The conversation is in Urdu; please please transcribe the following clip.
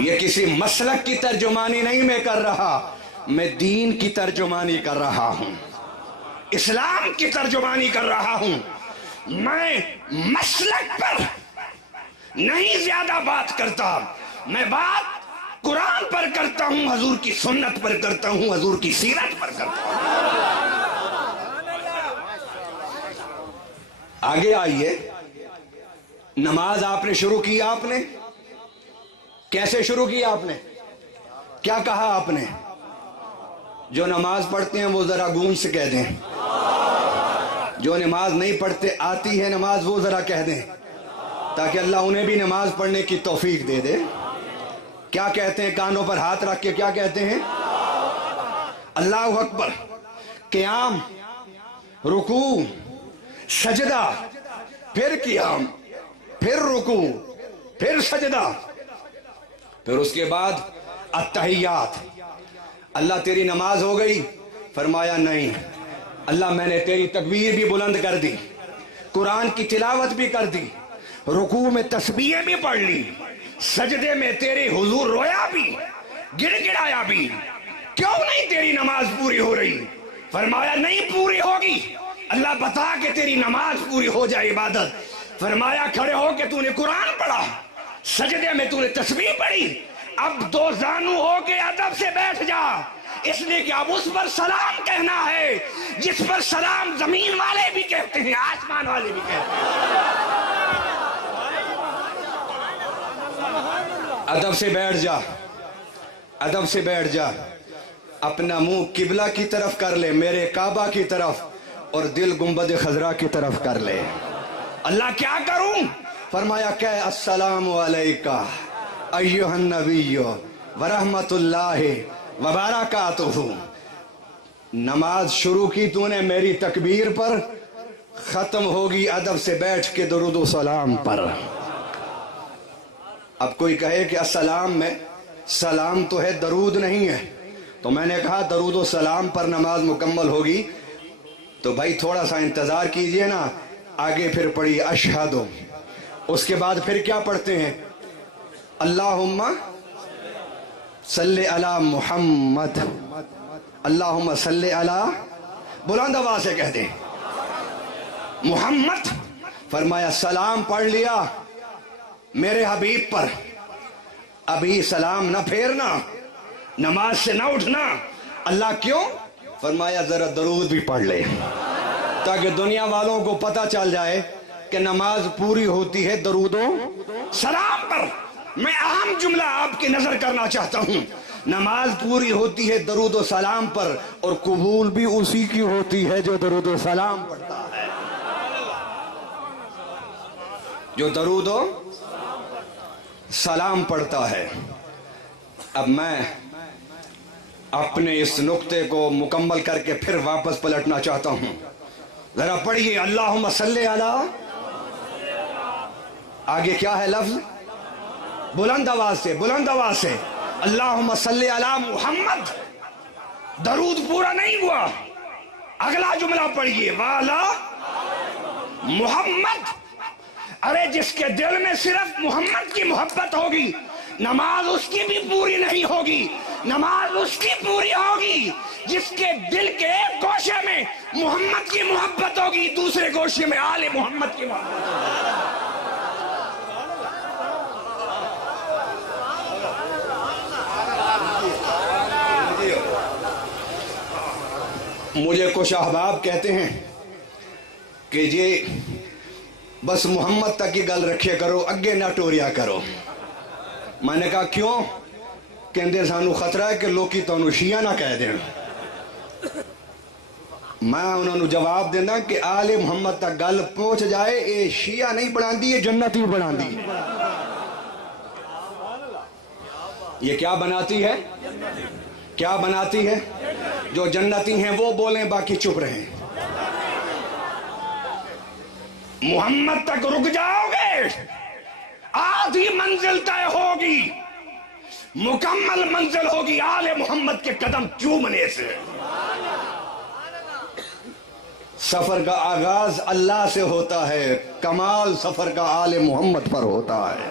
یہ کسی مسلک کی ترجمانی نہیں میں کر رہا، میں دین کی ترجمانی کر رہا ہوں، اسلام کی ترجمانی کر رہا ہوں۔ میں مسلک پر نہیں زیادہ بات کرتا، میں بات قرآن پر کرتا ہوں، حضور کی سنت پر کرتا ہوں، حضور کی سیرت پر کرتا ہوں۔ آگے آئیے، نماز آپ نے شروع کی، آپ نے کیسے شروع کی؟ آپ نے کیا کہا؟ آپ نے جو نماز پڑھتے ہیں وہ ذرا گونج سے کہہ دیں، جو نماز نہیں پڑھتے آتی ہے نماز وہ ذرا کہہ دیں، تاکہ اللہ انہیں بھی نماز پڑھنے کی توفیق دے دے۔ کیا کہتے ہیں؟ کانوں پر ہاتھ رکھ کے کیا کہتے ہیں؟ اللہ اکبر۔ قیام، رکوع، سجدہ، پھر قیام، پھر رکوع، پھر سجدہ، پھر اس کے بعد التحیات۔ اللہ تیری نماز ہو گئی؟ فرمایا نہیں۔ اللہ میں نے تیری تکبیر بھی بلند کر دی، قرآن کی تلاوت بھی کر دی، رکوع میں تسبیحیں بھی پڑھ لی، سجدے میں تیرے حضور رویا بھی، گڑ گڑایا بھی، کیوں نہیں تیری نماز پوری ہو رہی؟ فرمایا نہیں پوری ہوگی۔ اللہ بتا کہ تیری نماز پوری ہو جائے عبادت۔ فرمایا کھڑے ہو کہ تو نے قرآن پڑھا، سجدے میں تو نے تسبیح پڑھی، اب دو زانو ہو کے ادب سے بیٹھ جا، اس لیے کہ اب اس پر سلام کہنا ہے جس پر سلام زمین والے بھی کہتے ہیں، آسمان والے بھی کہتے ہیں۔ ادب سے بیٹھ جا، ادب سے بیٹھ جا، اپنا منہ قبلہ کی طرف کر لے، میرے کعبہ کی طرف، اور دل گنبد خضرا کی طرف کر لے۔ اللہ کیا کروں؟ فرمایا کہ السلام علیکہ ایھا النبی ورحمت اللہ وبرکاتہ۔ نماز شروع کی تو نے میری تکبیر پر، ختم ہوگی ادب سے بیٹھ کے درود و سلام پر۔ اب کوئی کہے کہ السلام میں سلام تو ہے، درود نہیں ہے، تو میں نے کہا درود و سلام پر نماز مکمل ہوگی تو بھائی تھوڑا سا انتظار کیجئے نا، آگے پھر پڑھی اشہد، اس کے بعد پھر کیا پڑھتے ہیں؟ اللہم صلی علی محمد، اللہم صلی علی، بلند آواز سے کہہ دیں محمد۔ فرمایا سلام پڑھ لیا میرے حبیب پر، ابھی سلام نہ پھیرنا، نماز سے نہ اٹھنا۔ اللہ کیوں؟ فرمایا ذرا درود بھی پڑھ لے، تاکہ دنیا والوں کو پتہ چل جائے کہ نماز پوری ہوتی ہے درود و سلام پر۔ میں اہم جملہ آپ کی نظر کرنا چاہتا ہوں، نماز پوری ہوتی ہے درود و سلام پر، اور قبول بھی اسی کی ہوتی ہے جو درود و سلام پڑھتا ہے، جو درود و سلام پڑھتا ہے۔ اب میں اپنے اس نقطے کو مکمل کر کے پھر واپس پلٹنا چاہتا ہوں، ذرا پڑھیے اللہم صلی علی، آگے کیا ہے لفظ؟ بلند آواز سے، بلند آواز سے، اللہم صلی علی محمد۔ درود پورا نہیں ہوا، اگلا جملہ پڑھیے والا محمد۔ ارے جس کے دل میں صرف محمد کی محبت ہوگی، نماز اس کی بھی پوری نہیں ہوگی۔ نماز اس کی پوری ہوگی جس کے دل کے ایک گوشے میں محمد کی محبت ہوگی، دوسرے گوشے میں آل محمد کی محبت ہوگی۔ مجھے کچھ احباب کہتے ہیں کہ یہ بس محمد تک کی گل رکھے کرو، اگے نہ ٹوریا کرو۔ میں نے کہا کیوں؟ کہندے سانو خطرہ ہے کہ لوکی تانوں شیعہ نہ کہہ دیں۔ میں انہوں نے جواب دینا کہ آل محمد تک گل پہنچ جائے، اے شیعہ نہیں بنا دی، یہ جنتی بنا دی۔ یہ کیا بناتی ہے؟ کیا بناتی ہے؟ جو جنتی ہیں وہ بولیں، باقی چپ رہیں۔ محمد تک رک جاؤ گے، آدھی منزل طے ہوگی، مکمل منزل ہوگی آل محمد کے قدم چومنے سے۔ سفر کا آغاز اللہ سے ہوتا ہے، کمال سفر کا آل محمد پر ہوتا ہے۔